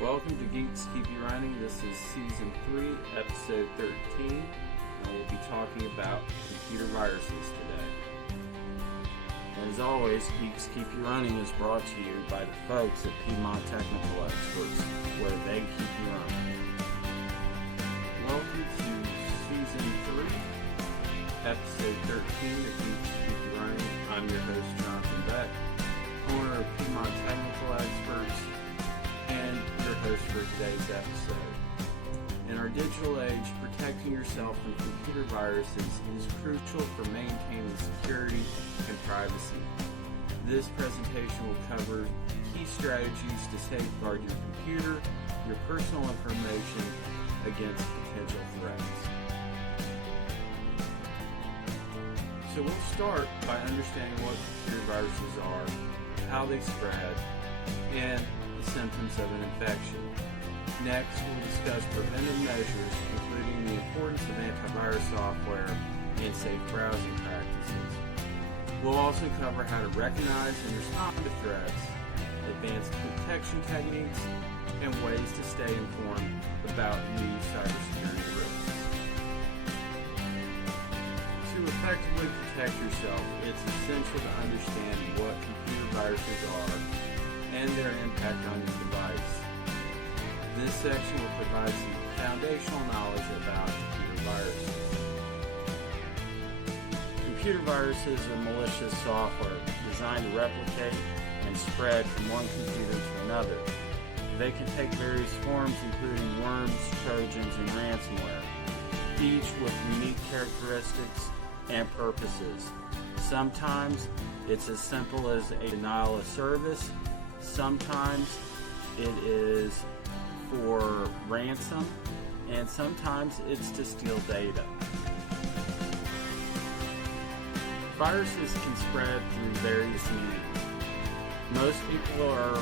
Welcome to Geeks Keep You Running. This is Season 3, Episode 13, and we'll be talking about computer viruses today. As always, Geeks Keep You Running is brought to you by the folks at Piedmont Technical Experts, where they keep you running. Welcome to Season 3, Episode 13 of Geeks Keep You Running. I'm your host, Jonathan Beck, owner of Piedmont Technical Experts, and your host for today's episode. In our digital age, protecting yourself from computer viruses is crucial for maintaining security and privacy. This presentation will cover key strategies to safeguard your computer, your personal information against potential threats. So we'll start by understanding what computer viruses are, how they spread, and the symptoms of an infection. Next, we'll discuss preventive measures, including the importance of antivirus software and safe browsing practices. We'll also cover how to recognize and respond to threats, advanced protection techniques, and ways to stay informed about new cybersecurity risks. To effectively protect yourself, it's essential to understand what computer viruses are and their impact on your device. This section will provide some foundational knowledge about computer viruses. Computer viruses are malicious software designed to replicate and spread from one computer to another. They can take various forms, including worms, trojans, and ransomware, each with unique characteristics and purposes. Sometimes it's as simple as a denial of service. Sometimes it is for ransom, and sometimes it's to steal data. Viruses can spread through various means. Most people are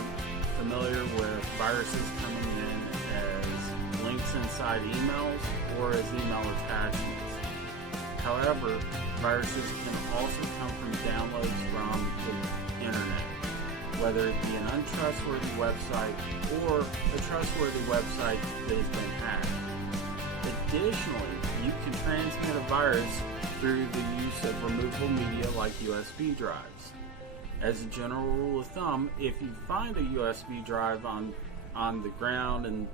familiar with viruses coming in as links inside emails or as email attachments. However, viruses can also come from downloads from the internet, whether it be an untrustworthy website or a trustworthy website that has been hacked. Additionally, you can transmit a virus through the use of removable media like USB drives. As a general rule of thumb, if you find a USB drive on the ground in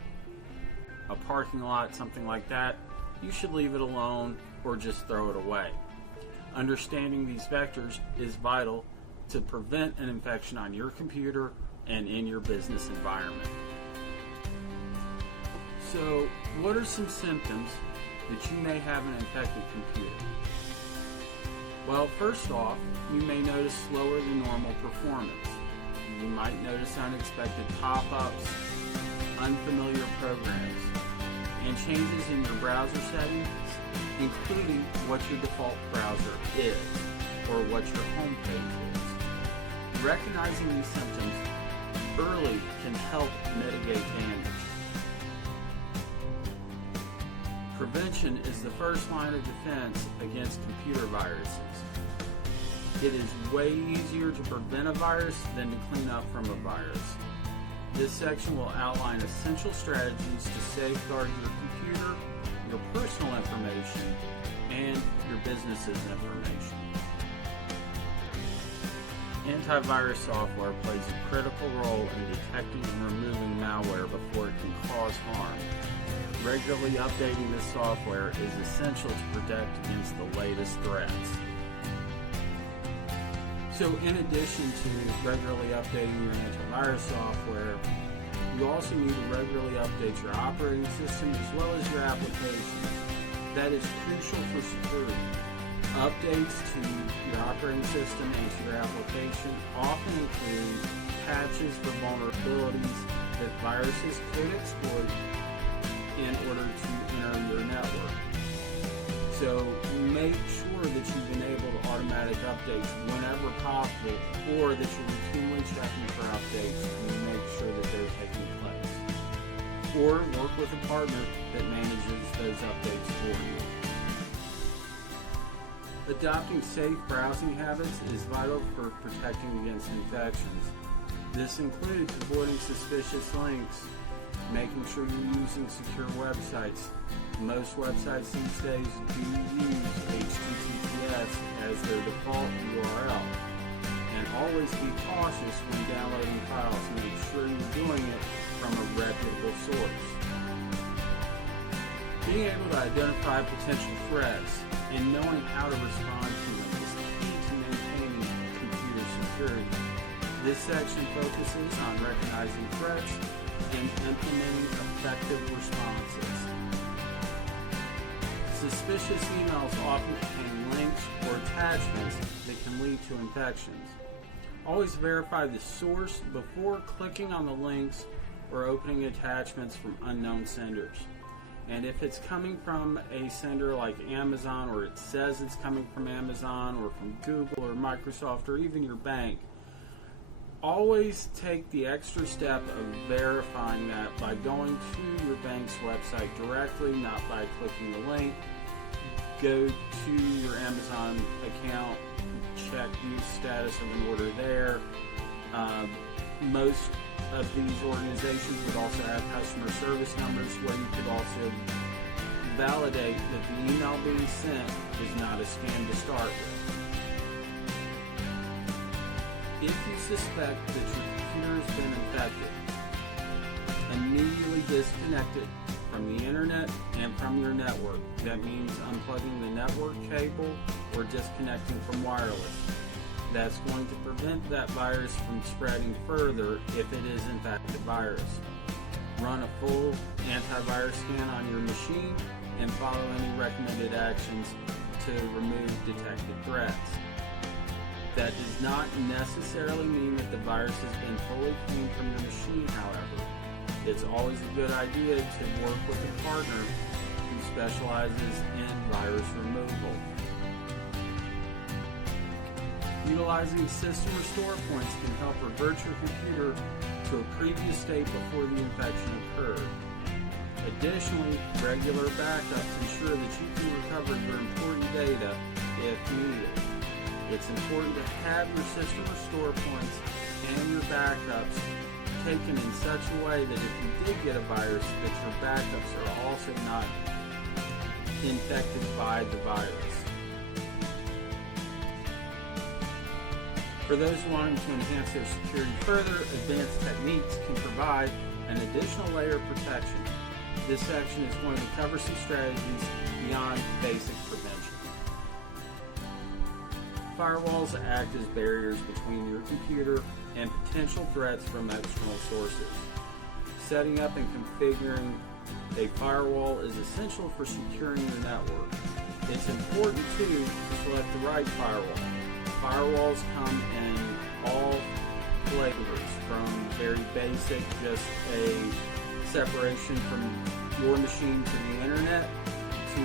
a parking lot, something like that, you should leave it alone or just throw it away. Understanding these vectors is vital to prevent an infection on your computer and in your business environment. So, what are some symptoms that you may have an infected computer? Well, first off, you may notice slower than normal performance. You might notice unexpected pop-ups, unfamiliar programs, and changes in your browser settings, including what your default browser is or what your home page is. Recognizing these symptoms early can help mitigate damage. Prevention is the first line of defense against computer viruses. It is way easier to prevent a virus than to clean up from a virus. This section will outline essential strategies to safeguard your computer, your personal information, and your business's information. Antivirus software plays a critical role in detecting and removing malware before it can cause harm. Regularly updating this software is essential to protect against the latest threats. So in addition to regularly updating your antivirus software, you also need to regularly update your operating system as well as your applications. That is crucial for security. Updates to your operating system and to your application often include patches for vulnerabilities that viruses could exploit in order to enter your network. So make sure that you've enabled automatic updates whenever possible, or that you're routinely checking for updates and you make sure that they're taking place. Or work with a partner that manages those updates for you. Adopting safe browsing habits is vital for protecting against infections. This includes avoiding suspicious links Making sure you're using secure websites. Most websites these days do use HTTPS as their default URL. And always be cautious when downloading files. Make sure you're doing it from a reputable source. Being able to identify potential threats and knowing how to respond to them is key to maintaining computer security. This section focuses on recognizing threats and implementing effective responses. Suspicious emails often contain links or attachments that can lead to infections. Always verify the source before clicking on the links or opening attachments from unknown senders. And if it's coming from a sender like Amazon, or it says it's coming from Amazon or from Google or Microsoft or even your bank, always take the extra step of verifying that by going to your bank's website directly, not by clicking the link. Go to your Amazon account, check use status of an order there. Most of these organizations would also have customer service numbers where you could also validate that the email being sent is not a scam to start with. If you suspect that your computer has been infected, immediately disconnect it from the internet and from your network. That means unplugging the network cable or disconnecting from wireless. That's going to prevent that virus from spreading further if it is in fact a virus. Run a full antivirus scan on your machine and follow any recommended actions to remove detected threats. That does not necessarily mean that the virus has been fully cleaned from your machine, however. It's always a good idea to work with a partner who specializes in virus removal. Utilizing system restore points can help revert your computer to a previous state before the infection occurred. Additionally, regular backups ensure that you can recover your important data if needed. It's important to have your system restore points and your backups taken in such a way that if you did get a virus, that your backups are also not infected by the virus. For those wanting to enhance their security further, advanced techniques can provide an additional layer of protection. This section is going to cover some strategies beyond basic prevention. Firewalls act as barriers between your computer and potential threats from external sources. Setting up and configuring a firewall is essential for securing your network. It's important too to select the right firewall. Firewalls come in all flavors, from very basic, just a separation from your machine to the internet, to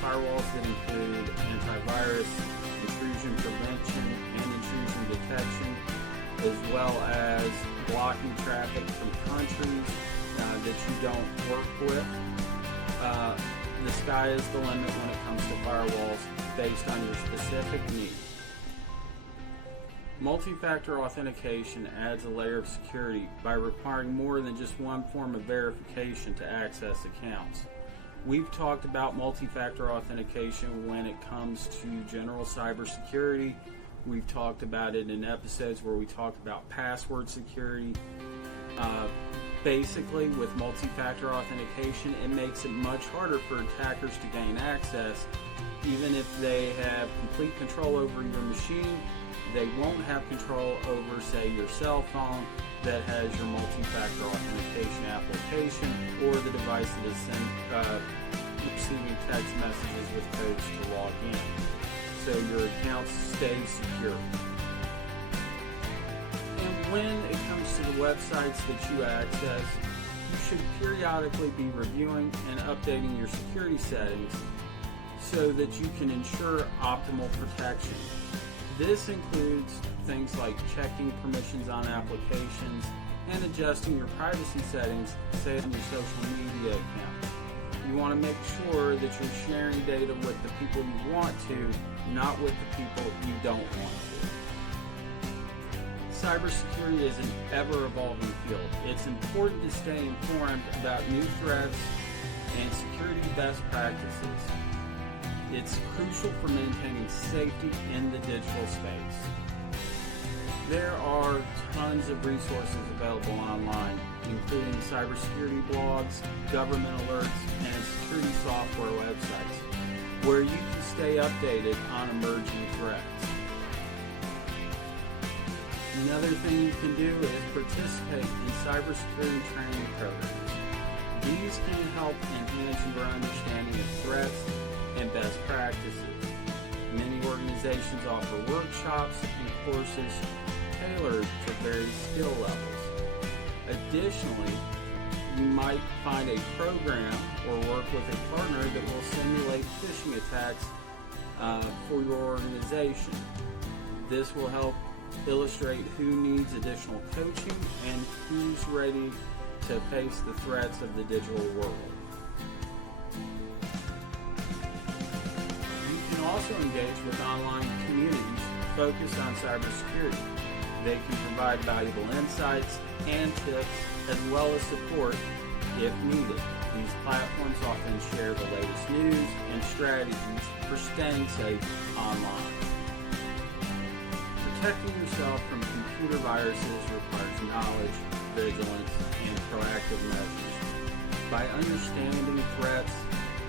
firewalls that include antivirus, intrusion prevention, and intrusion detection, as well as blocking traffic from countries that you don't work with. The sky is the limit when it comes to firewalls based on your specific needs. Multi-factor authentication adds a layer of security by requiring more than just one form of verification to access accounts. We've talked about multi-factor authentication when it comes to general cybersecurity. We've talked about it in episodes where we talked about password security. Basically, with multi-factor authentication, it makes it much harder for attackers to gain access. Even if they have complete control over your machine, they won't have control over, say, your cell phone that has your multi-factor authentication application, or the device that is receiving text messages with codes to log in. So your accounts stay secure. And when it comes to the websites that you access, you should periodically be reviewing and updating your security settings so that you can ensure optimal protection. This includes things like checking permissions on applications and adjusting your privacy settings, say on your social media account. You want to make sure that you're sharing data with the people you want to, not with the people you don't want to. Cybersecurity is an ever-evolving field. It's it's important to stay informed about new threats and security best practices. It's crucial for maintaining safety in the digital space. There are tons of resources available online, including cybersecurity blogs, government alerts, and security software websites, where you can stay updated on emerging threats. Another thing you can do is participate in cybersecurity training programs. These can help enhance your understanding of threats and best practices. Many organizations offer workshops and courses tailored to various skill levels. Additionally, you might find a program or work with a partner that will simulate phishing attacks for your organization. This will help illustrate who needs additional coaching and who's ready to face the threats of the digital world. You can also engage with online communities focused on cybersecurity. They can provide valuable insights and tips as well as support if needed. These platforms often share the latest news and strategies for staying safe online. Protecting yourself from computer viruses requires knowledge, vigilance, and proactive measures. By understanding threats,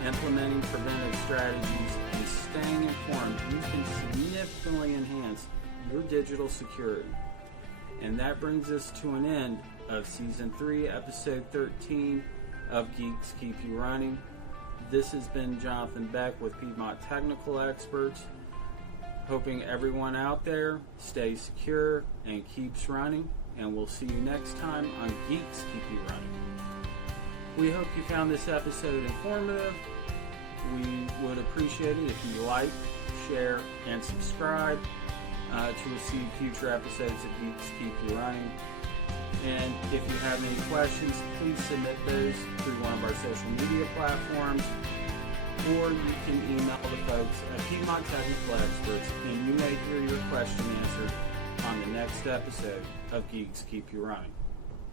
implementing preventive strategies, and staying informed, you can significantly enhance your digital security. And that brings us to an end of Season 3, Episode 13 of Geeks Keep You Running. This has been Jonathan Beck with Piedmont Technical Experts, hoping everyone out there stays secure and keeps running, and we'll see you next time on Geeks Keep You Running. We hope you found this episode informative. We would appreciate it if you like, share, and subscribe to receive future episodes of Geeks Keep You Running. And if you have any questions, please submit those through one of our social media platforms, or you can email the folks at Piedmont Technical Experts, and you may hear your question answered on the next episode of Geeks Keep You Running.